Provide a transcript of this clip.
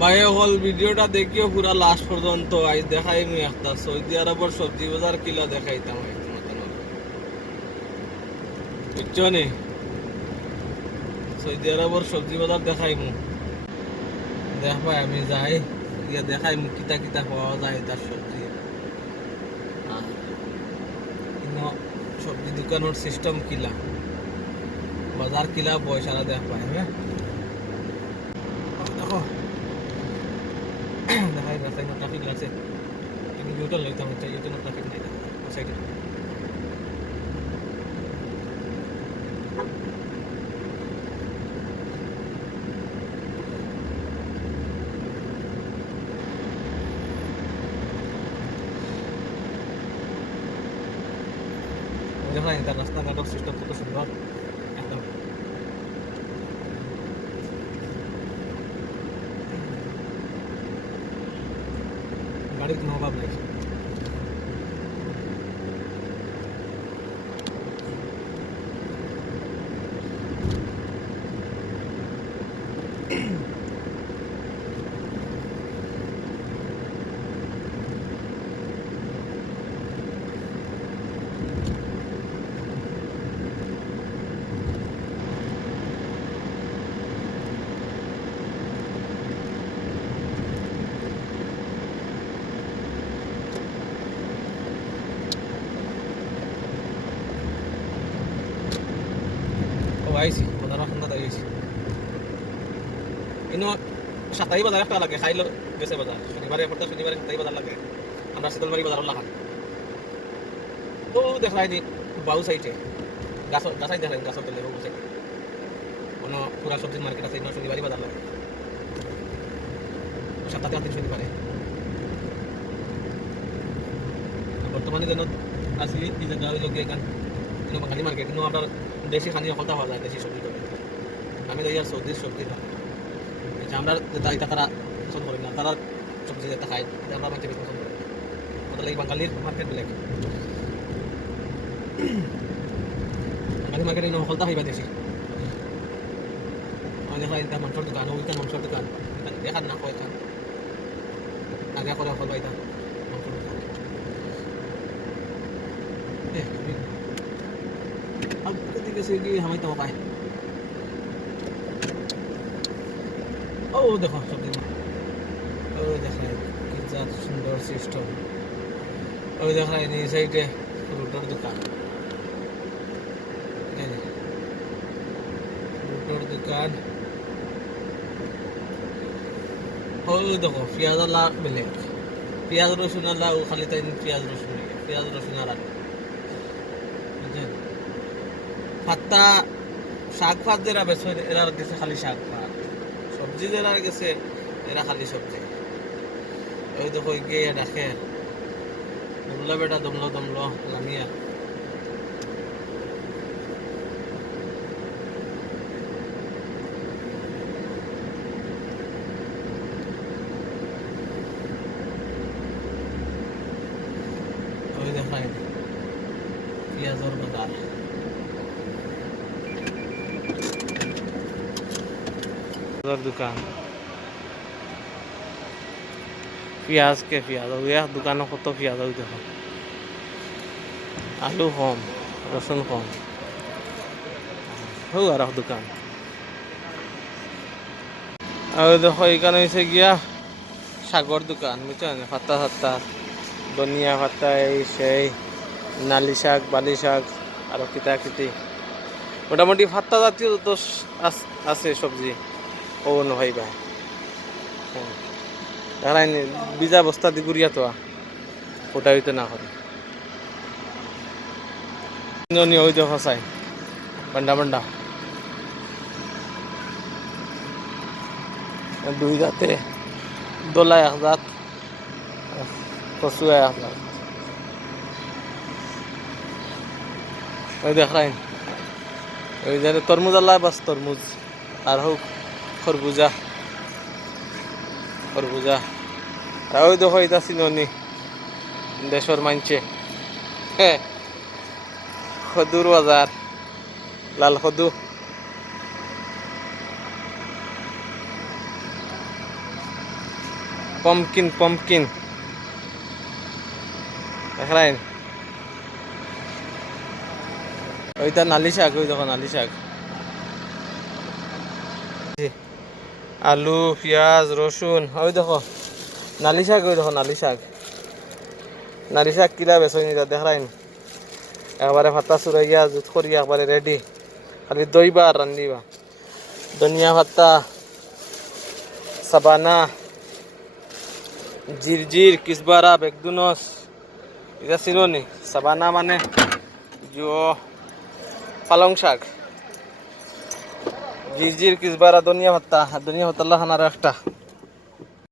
ভাই হল ভিডিওটা দেখিও পুরা লাস্ট পর্যন্ত আই দেখাই আমি একটা সৌদি আরবের সবজি বাজার কিলা দেখাইতাম বুঝছো নি সৌদি আরবের সবজি বাজার দেখাইমু দেখ ভাই আমি যাই গিয়া দেখাইমু কিতা কিতা পাওয়া যায় তার সবজি আর ইনো সবজি দোকানের সিস্টেম কিলা বাজার কিলা পয়সারা দেখ ভাই হ্যাঁ দেখো দেখাই রাস্তায় ট্রাফিক লাগছে আমি ইউটার লইতাম হচ্ছে ইউটার ট্রাফিক নাই সাইডে দেখো তার রাস্তাঘাটের সিস্টেম কত সুন্দর একদম গাড়ির কোনো অভাব নেই ও আইসি বাজার সন্ধ্যা দাঁড়িয়েছি কিন্তু সাতাই বাজার একটা লাগে খাইলো গেছে বাজার শনিবারে প্রত্যেক শনিবারে সাতাই বাজার লাগে আমরা শীতলবাড়ি বাজার লাগান তো দেখাই দি বাউ সাইডে গাছাই দেখাই গাছের তলে বাবু সাইডে কোনো পুরা সবজির মার্কেট আছে শনিবারই বাজার লাগে সপ্তাহে 3 দিন শনিবারে বর্তমানে যেন আসি এই জায়গা হইল গিয়ে এখান বাঙালি মার্কেট কিন্তু আপনার দেশি খানি সকলটা পাওয়া যায় দেশি সবজি করে আমি তো ইয়ার সৌদির সবজি না আমরা যেটা এটা তারা পছন্দ করি না তারা সবজি যেটা খাই আমরা মানুষ বেশি পছন্দ করি ওটা লাগে বাঙালির মার্কেট বেলেগ বাঙালি মার্কেটে সকলটা খাইবা দেশি অনেক এটা মাংসর দোকান ওইটা মাংসর দোকান এখান না কয় এখান আগে করে সকল বাইতা মাংসর দোকান দিকে সে কি হামাই তো পায় ও দেখো সবজি ও দেখায় কি যা সুন্দর সিস্টেম ওই দেখায় এই সাইডে ফ্রুটের দোকান ফ্রুটের দোকান ও দেখো পেঁয়াজ আলা বেলেগ পেঁয়াজ রসুন আলা ও খালি তাই পেঁয়াজ রসুন আলা বুঝছেন পাত্তা শাক ফাত যারা বেছে এরা গেছে খালি শাক ফাত সবজি যারা গেছে এরা খালি সবজি ওই দেখো গিয়ে দেখে দমলা বেটা দমলো লামিয়া ওই দেখায় পেঁয়াজের বাজার দোকান পেঁয়াজ কে পেঁয়াজ দোকানে কত পেঁয়াজ ওই দেখো আলু কম রসুন কম হোক আর দোকান আর দেখো এখানে হয়েছে গিয়া শাগর দোকান বুঝছেন পাত্তা সাত্তা ধনিয়া পাত্তা এই সেই নালি শাক বালি শাক আর কিতা কিতি মোটামুটি পাত্তা জাতীয় তো আছে সবজি ও নহয় ভাই দেখাই বীজা বস্তা দি গুড়িয়া তো ওটা হইতে না করে ওই দেখো চাই বান্ডা দুই জাতে দোলা এক জাত কচু এক জাত ওই দেখাই ওই জানে তরমুজ আল্লাহ বাস তরমুজ আর হোক খরবুজা আর ওই দেখো এটা চিননি দেশের মানছে খদুর বাজার লাল খদু পমকিন পমকিন দেখলেন ওইটা নালি শাক, ওই দেখো নালি শাক, আলু পেঁয়াজ রসুন, ওই দেখো নালি শাক, ওই দেখো নালি শাক, নালি শাক কিলা বেসই নিতা দেখলাইন একবারে ভাতা চুরাইয়া জুত করিয়া একবারে রেডি, খালি দইবা আর রান্ধিবা। ধনিয়া ভাতা, সাবানা, জিরজির, কিসবারা, বেগদুনস, এটা চিনি সাবানা মানে পালং শাক, জিরজির, কিসবারা, ধনিয়া ভাতা, ধনিয়া ভাতা খানার একটা